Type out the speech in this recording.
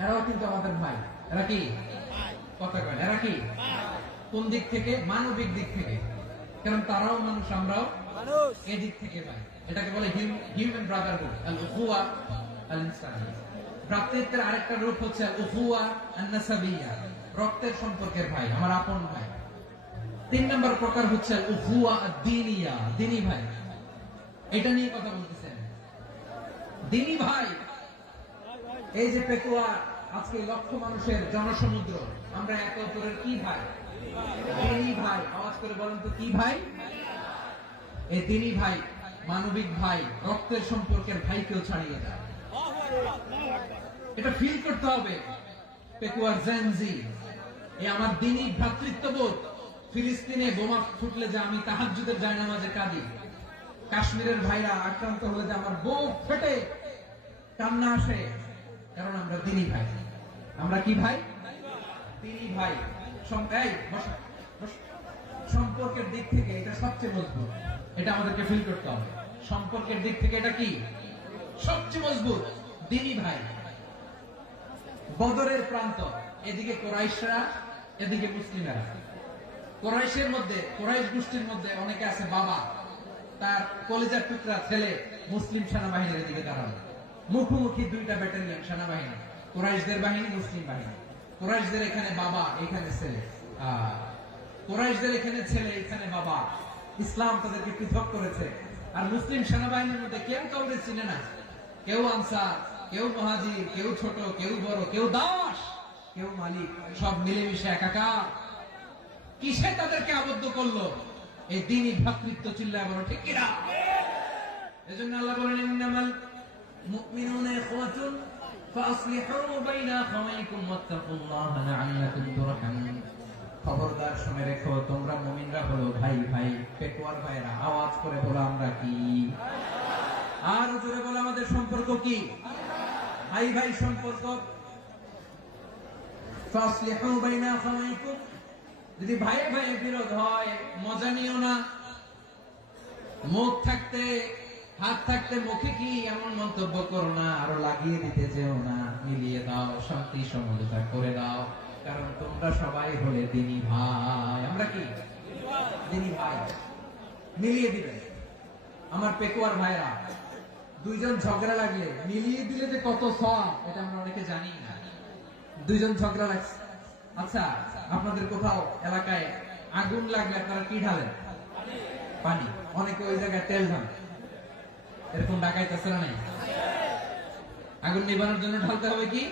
এরাও কিন্তু আমাদের ভাই। এরা কি কথা কয়? এরা কি কোন দিক থেকে? মানবিক দিক থেকে। কারণ তারাও মানুষ, আমরাও মানুষ। এই দিক থেকে ভাই। এটাকে বলে হিউম্যান ব্রাদারহুড, আল উখুয়া আল ইনসানিয়া। ভ্রাতৃত্বের আরেকটা রূপ হচ্ছে আল উখুয়া আন নাসাবিয়া, রক্তের সম্পর্কের ভাই, আমার আপন ভাই। 3 নম্বর প্রকার হচ্ছে আল উখুয়া আদ-দীনিয়া, দ্বীনি ভাই। এটা নিয়ে কথা বলতেছেন, দ্বীনি ভাই। এই যে পেকুয়া, আজকে লক্ষ মানুষের জনসমুদ্র, আমরা একে অপরের কি ভাই? দ্বীনি ভাই। আওয়াজ করে বলেন তো, কি ভাই? এই দ্বীনি ভাই, মানবিক ভাই, রক্তের সম্পর্কের ভাইকেও ছাড়িয়ে যায়। এটা ফিল করতে হবে। পেকুয়ার জেনজি, এই আমার দ্বীনি ভ্রাতৃত্ববোধ। ফিলিস্তিনে বোমা ফুটলে যে আমি তাহাজ্জুদের জায়নামাজে কাঁদি, কাশ্মীরের ভাইরা আক্রান্ত হলে যে আমার বুক ফেটে কান্না আসে, কারণ আমরা দ্বীনি ভাই। আমরা কি ভাই? দ্বীনি ভাই। সম্পর্কের দিক থেকে এটা সবচেয়ে মজবুত। এটা আমাদেরকে ফিল করতে হবে। সম্পর্কের দিক থেকে এটা কি সবচেয়ে মজবুত? দ্বীনি ভাই। বদরের প্রান্ত, এদিকে কোরাইশরা, এদিকে মুসলিমেরা। কোরাইশের মধ্যে, কোরাইশ গোষ্ঠীর মধ্যে অনেকে আছে বাবা, তার কলিজার টুকরা ছেলে মুসলিম সেনাবাহিনীর এদিকে দাঁড়ানো। মুখোমুখি দুইটা ব্যাটালিয়ন সেনাবাহিনী, কোরাইশদের বাহিনী, মুসলিম বাহিনী। কোরাইশদের এখানে বাবা, এখানে ছেলে। কোরাইশদের এখানে ছেলে, এখানে বাবা। ইসলাম তাদেরকে পৃথক করেছে। আর মুসলিম সেনাবাহিনীর মধ্যে কেউ কাউকে চিনে না। কেউ আনসার, কেউ মুহাজির, কেউ ছোট, কেউ বড়, কেউ দাস, কেউ মালিক, সব মিলেমিশে একাকার। কিসে তাদেরকে আবদ্ধ করলো? এই দ্বীনি ভ্রাতৃত্ব। চিল্লায় বলো ঠিক কিনা? এজন্য আল্লাহ বলেন, ইন্নামাল মুমিনুনা ইখওয়াতুন ফাসলিহু বাইনা আখাওয়াইকুম ওয়াত্তাকুল্লাহা লাআল্লাকুম তুরহামুন। খবরদার শুনে রেখো, তোমরা মুমিনরা হলো ভাই ভাই। পেকুয়ার ভাইরা আওয়াজ করে বলো, আমরা কি? আর জোরে বলো, আমাদের সম্পর্ক কি? ভাই ভাই সম্পর্ক। ফাসলিহু বাইনা আখাওয়াইকুম। যদি ভাই ভাই বিরোধ হয়, মজা নিও না। মুখ থাকতে, হাত থাকতে মুখে কি এমন মন্তব্য করো না, আরো লাগিয়ে দিতে যেও না। মিলিয়ে দাও, শান্তি সমঝোতা করে দাও, কারণ তোমরা সবাই হলে দ্বীনি ভাই। আমরা কি? দ্বীনি ভাই। মিলিয়ে দিবে। আমার পেকুয়ার ভাইরা, দুইজন ঝগড়া লাগলে মিলিয়ে দিলে যে কত সওয়াব, এটা আমরা অনেকে জানি না। দুইজন ঝগড়া লাগছে, আচ্ছা আপনাদের কোথাও এলাকায় আগুন লাগলে আপনারা কি ঢালেন? পানি। অনেকে ওই জায়গায় তেল ঢালে। এরকম ডাকাইতেছে না? নাই? আগুন নিবানোর জন্য ঢালতে হবে কি?